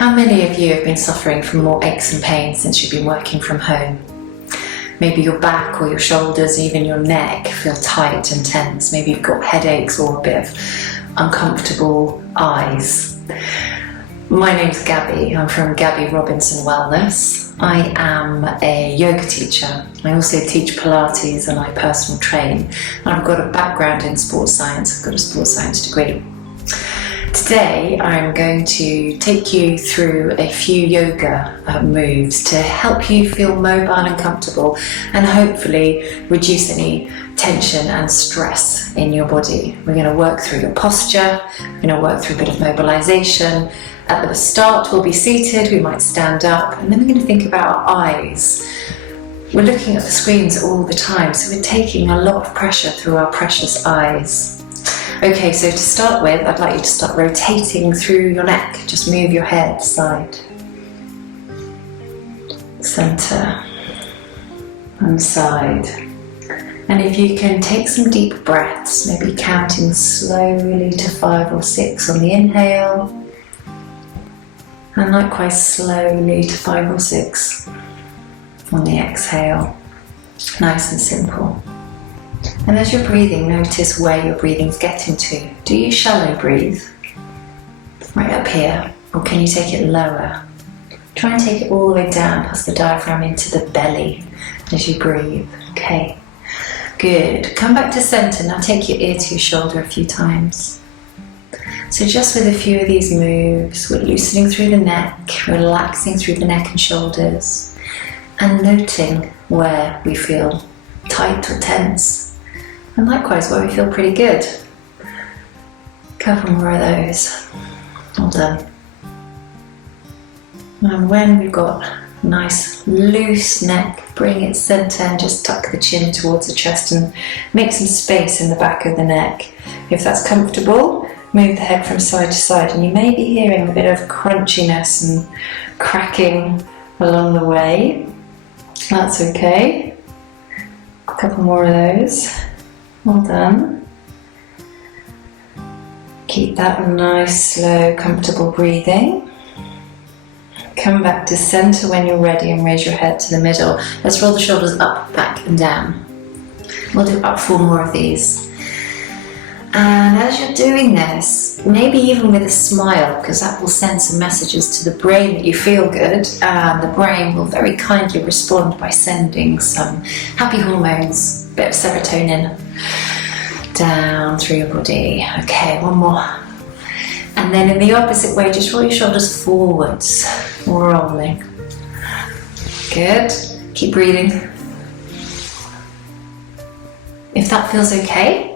How many of you have been suffering from more aches and pains since you've been working from home? Maybe your back or your shoulders, even your neck feel tight and tense. Maybe you've got headaches or a bit of uncomfortable eyes. My name's Gabby. I'm from Gabby Robinson Wellness. I am a yoga teacher. I also teach Pilates and I personal train. And I've got a background in sports science. I've got a sports science degree. Today I'm going to take you through a few yoga moves to help you feel mobile and comfortable and hopefully reduce any tension and stress in your body. We're going to work through your posture, we're going to work through a bit of mobilization. At the start we'll be seated, we might stand up, and then we're going to think about our eyes. We're looking at the screens all the time, so we're taking a lot of pressure through our precious eyes. Okay, so to start with, I'd like you to start rotating through your neck. Just move your head side, center, and side. And if you can take some deep breaths, maybe counting slowly to 5 or 6 on the inhale, and likewise slowly to 5 or 6 on the exhale. Nice and simple. And as you're breathing, notice where your breathing's getting to. Do you shallow breathe? Right up here. Or can you take it lower? Try and take it all the way down past the diaphragm into the belly as you breathe. Okay. Good. Come back to center. Now take your ear to your shoulder a few times. So just with a few of these moves, we're loosening through the neck, relaxing through the neck and shoulders, and noting where we feel tight or tense. And likewise where we feel pretty good. A couple more of those. Well done. And when we've got a nice loose neck, bring it center and just tuck the chin towards the chest and make some space in the back of the neck. If that's comfortable, move the head from side to side, and you may be hearing a bit of crunchiness and cracking along the way. That's okay. A couple more of those. Well done. Keep that nice, slow, comfortable breathing. Come back to center when you're ready and raise your head to the middle. Let's roll the shoulders up, back and down. We'll do up 4 more of these. And as you're doing this, maybe even with a smile, because that will send some messages to the brain that you feel good, and the brain will very kindly respond by sending some happy hormones, a bit of serotonin down through your body. Okay, one more. And then in the opposite way, just roll your shoulders forwards, rolling. Good. Keep breathing. If that feels okay,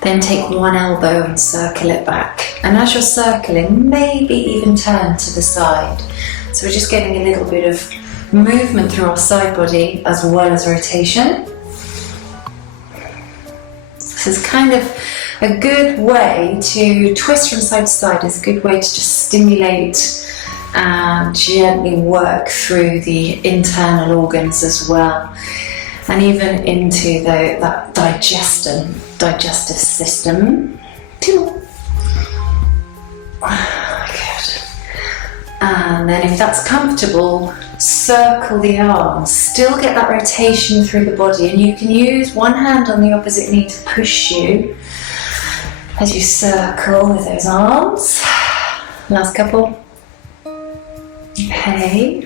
then take one elbow and circle it back. And as you're circling, maybe even turn to the side. So we're just getting a little bit of movement through our side body as well as rotation. This is kind of a good way to twist from side to side. It's a good way to just stimulate and gently work through the internal organs as well. And even into that digestive system. Good. And then if that's comfortable, circle the arms. Still get that rotation through the body, and you can use one hand on the opposite knee to push you as you circle with those arms. Last couple. Okay.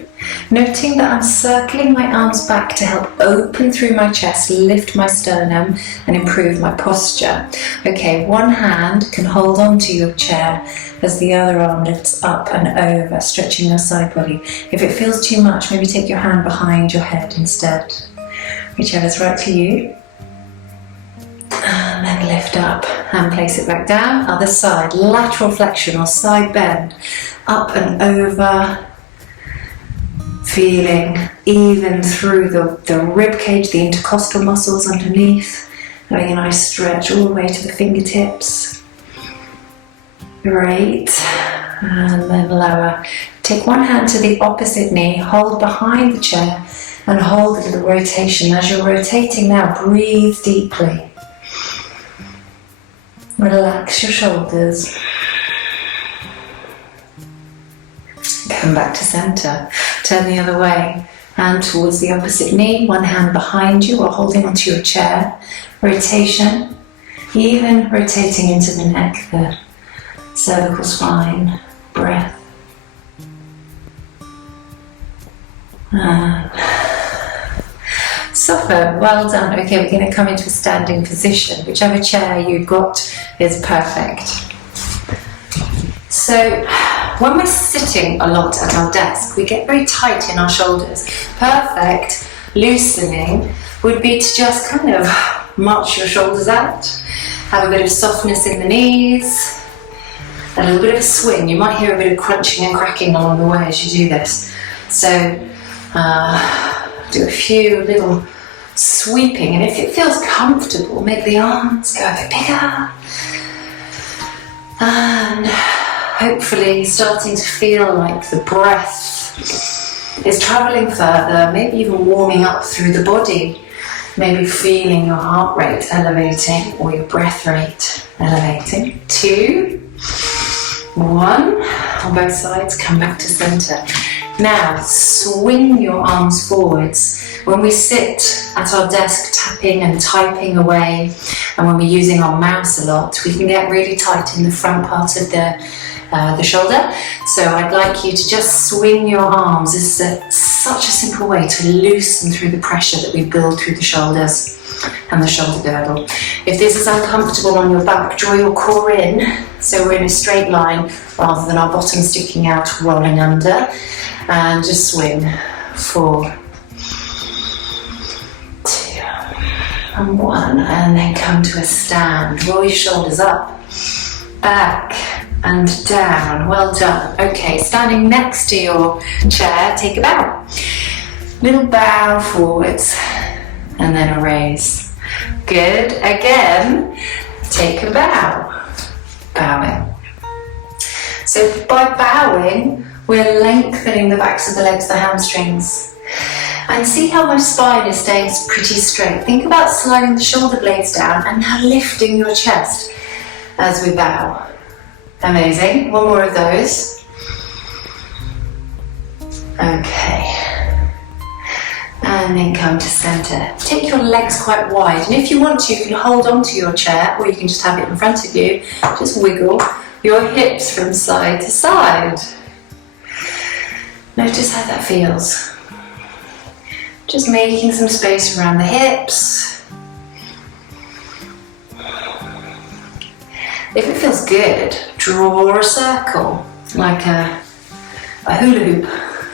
Noting that I'm circling my arms back to help open through my chest, lift my sternum and improve my posture. Okay, one hand can hold on to your chair as the other arm lifts up and over, stretching your side body. If it feels too much, maybe take your hand behind your head instead. Whichever's right for you. And then lift up and place it back down. Other side, lateral flexion or side bend. Up and over. Feeling even through the rib cage, the intercostal muscles underneath. Having a nice stretch all the way to the fingertips. Great. And then lower. Take one hand to the opposite knee, hold behind the chair and hold a little rotation. As you're rotating now, breathe deeply. Relax your shoulders. Come back to center. Turn the other way. Hand towards the opposite knee, one hand behind you or holding onto your chair. Rotation, even rotating into the neck, the cervical spine. Breath. Soften, well done. Okay, we're going to come into a standing position. Whichever chair you've got is perfect. So, when we're sitting a lot at our desk, we get very tight in our shoulders. Perfect loosening would be to just kind of march your shoulders out, have a bit of softness in the knees, a little bit of a swing. You might hear a bit of crunching and cracking along the way as you do this. So, do a few little sweeping, and if it feels comfortable, make the arms go a bit bigger. And hopefully starting to feel like the breath is traveling further, maybe even warming up through the body. Maybe feeling your heart rate elevating or your breath rate elevating. 2, 1, on both sides, come back to center. Now, swing your arms forwards. When we sit at our desk tapping and typing away, and when we're using our mouse a lot, we can get really tight in the front part of the shoulder. So I'd like you to just swing your arms. This is such a simple way to loosen through the pressure that we build through the shoulders and the shoulder girdle. If this is uncomfortable on your back, draw your core in, so we're in a straight line rather than our bottom sticking out, rolling under. And just swing. 4, 2, and 1, and then come to a stand. Roll your shoulders up, back, and down. Well done. Okay, standing next to your chair, take a bow. Little bow forwards, and then a raise. Good. Again, take a bow. Bowing. So by bowing, we're lengthening the backs of the legs, the hamstrings. And see how my spine is staying pretty straight. Think about sliding the shoulder blades down and now lifting your chest as we bow. Amazing. One more of those. Okay. And then come to center. Take your legs quite wide. And if you want to, you can hold on to your chair, or you can just have it in front of you. Just wiggle your hips from side to side. Notice how that feels. Just making some space around the hips. If it feels good, draw a circle, like a hula hoop,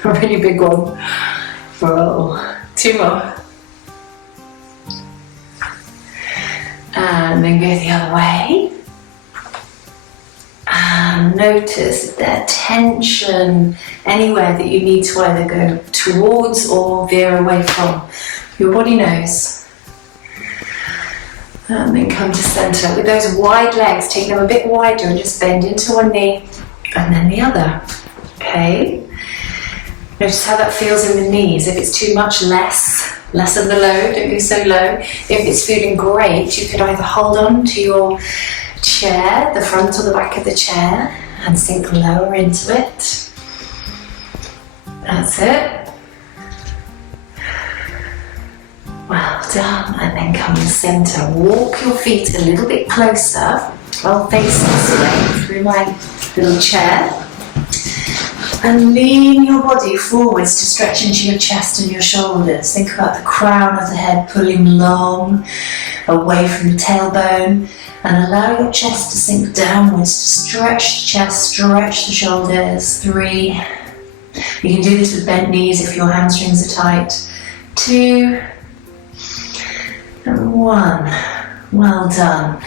a really big one. Roll. 2 more. And then go the other way. And notice the tension anywhere that you need to either go towards or veer away from. Your body knows. And then come to center. With those wide legs, take them a bit wider and just bend into one knee and then the other. Okay? Notice how that feels in the knees. If it's too much, less of the load, don't go so low. If it's feeling great, you could either hold on to your chair, the front or the back of the chair, and sink lower into it. That's it. Well done. And then come to center. Walk your feet a little bit closer. I'll face this way through my little chair. And lean your body forwards to stretch into your chest and your shoulders. Think about the crown of the head pulling long away from the tailbone, and allow your chest to sink downwards to stretch the chest, stretch the shoulders. 3. You can do this with bent knees if your hamstrings are tight. 2 and 1. Well done.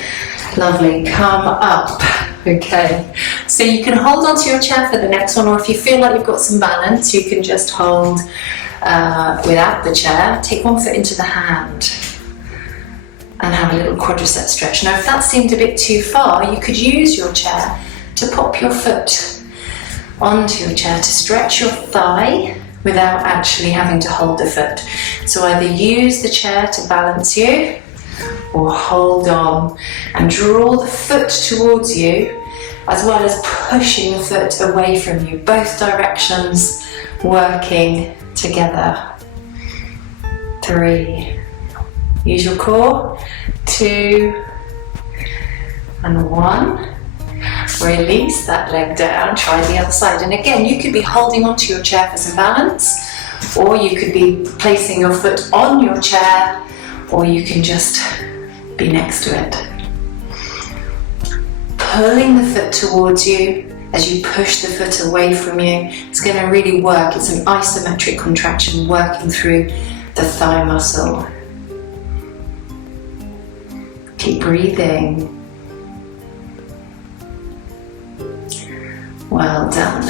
Lovely. Come up. Okay. So you can hold onto your chair for the next one, or if you feel like you've got some balance, you can just hold without the chair. Take one foot into the hand and have a little quadricep stretch. Now, if that seemed a bit too far, you could use your chair to pop your foot onto your chair to stretch your thigh without actually having to hold the foot. So either use the chair to balance you, or hold on and draw the foot towards you as well as pushing the foot away from you. Both directions working together. 3. Use your core. 2 and 1. Release that leg down. Try the other side. And again, you could be holding onto your chair for some balance, or you could be placing your foot on your chair, or you can just be next to it. Pulling the foot towards you as you push the foot away from you. It's going to really work. It's an isometric contraction working through the thigh muscle. Keep breathing. Well done.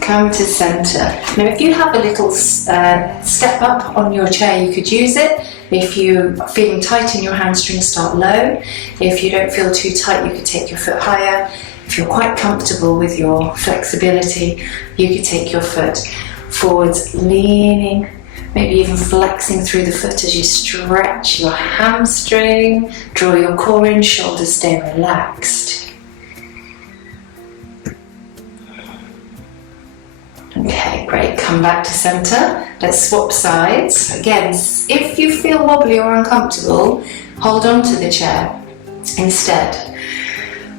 Come to center. Now if you have a little step up on your chair, you could use it. If you're feeling tight in your hamstring, start low. If you don't feel too tight, you could take your foot higher. If you're quite comfortable with your flexibility, you could take your foot forwards, leaning, maybe even flexing through the foot as you stretch your hamstring. Draw your core in, shoulders stay relaxed. Okay, great. Come back to center. Let's swap sides. Again, if you feel wobbly or uncomfortable, hold on to the chair instead.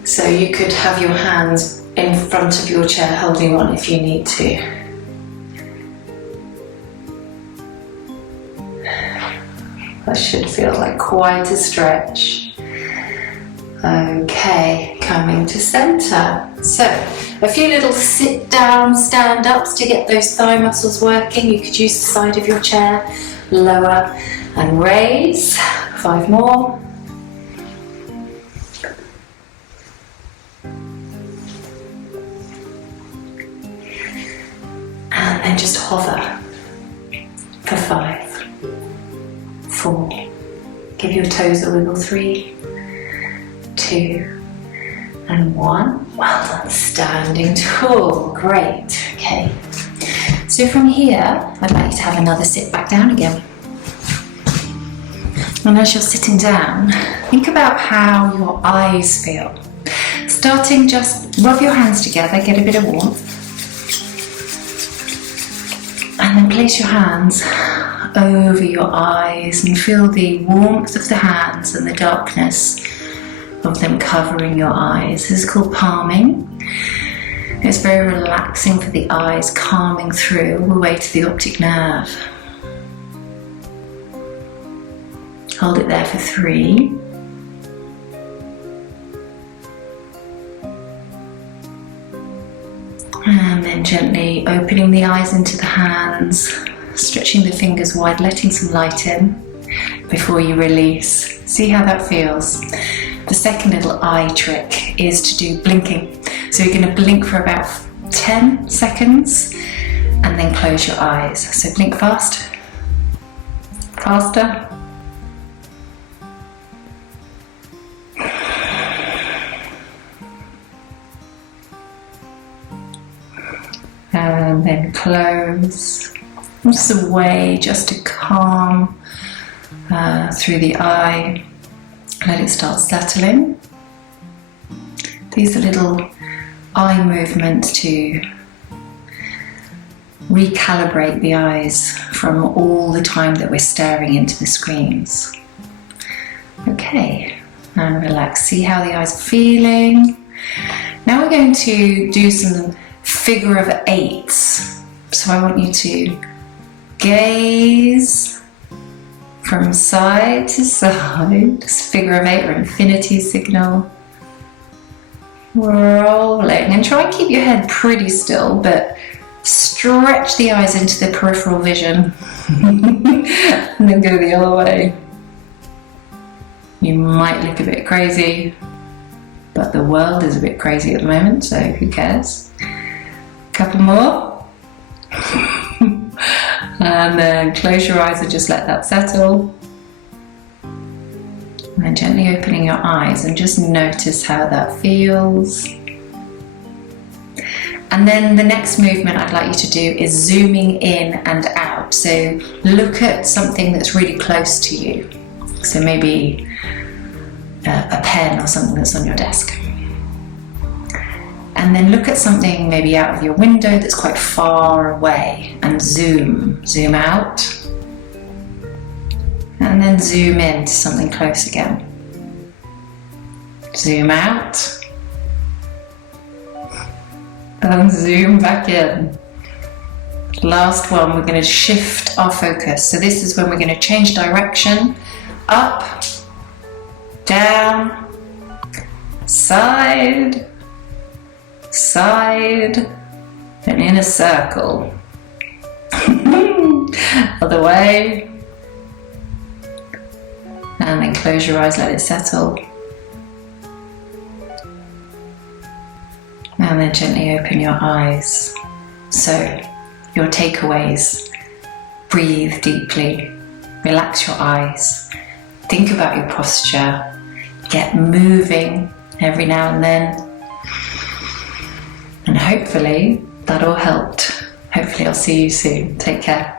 So you could have your hands in front of your chair holding on if you need to. That should feel like quite a stretch. Okay, coming to center. So, a few little sit down, stand ups to get those thigh muscles working. You could use the side of your chair, lower and raise. 5 more. And then just hover for 5, 4. Give your toes a wiggle. 3, 2 and 1. Well done. Standing tall. Great. Okay. So from here, I'd like you to have another sit back down again. And as you're sitting down, think about how your eyes feel. Starting, just rub your hands together, get a bit of warmth. And then place your hands over your eyes and feel the warmth of the hands and the darkness of them covering your eyes. This is called palming. It's very relaxing for the eyes, calming through all the way to the optic nerve. Hold it there for 3. And then gently opening the eyes into the hands, stretching the fingers wide, letting some light in before you release. See how that feels. The second little eye trick is to do blinking. So you're going to blink for about 10 seconds and then close your eyes. So blink fast, faster. And then close. Just a way just to calm through the eye. Let it start settling. These are little eye movements to recalibrate the eyes from all the time that we're staring into the screens. Okay, and relax. See how the eyes are feeling. Now we're going to do some figure of 8s. So I want you to gaze from side to side, just figure of 8 or infinity signal. Rolling, and try and keep your head pretty still, but stretch the eyes into the peripheral vision and then go the other way. You might look a bit crazy, but the world is a bit crazy at the moment, so who cares? Couple more. And then close your eyes and just let that settle. And then gently opening your eyes and just notice how that feels. And then the next movement I'd like you to do is zooming in and out. So look at something that's really close to you. So maybe a pen or something that's on your desk. And then look at something maybe out of your window that's quite far away and zoom out. And then zoom in to something close again. Zoom out. And zoom back in. Last one, we're going to shift our focus. So this is when we're going to change direction. Up, down, side, and in a circle. Other way. And then close your eyes, let it settle. And then gently open your eyes. So, your takeaways. Breathe deeply. Relax your eyes. Think about your posture. Get moving every now and then. And hopefully that all helped. Hopefully I'll see you soon. Take care.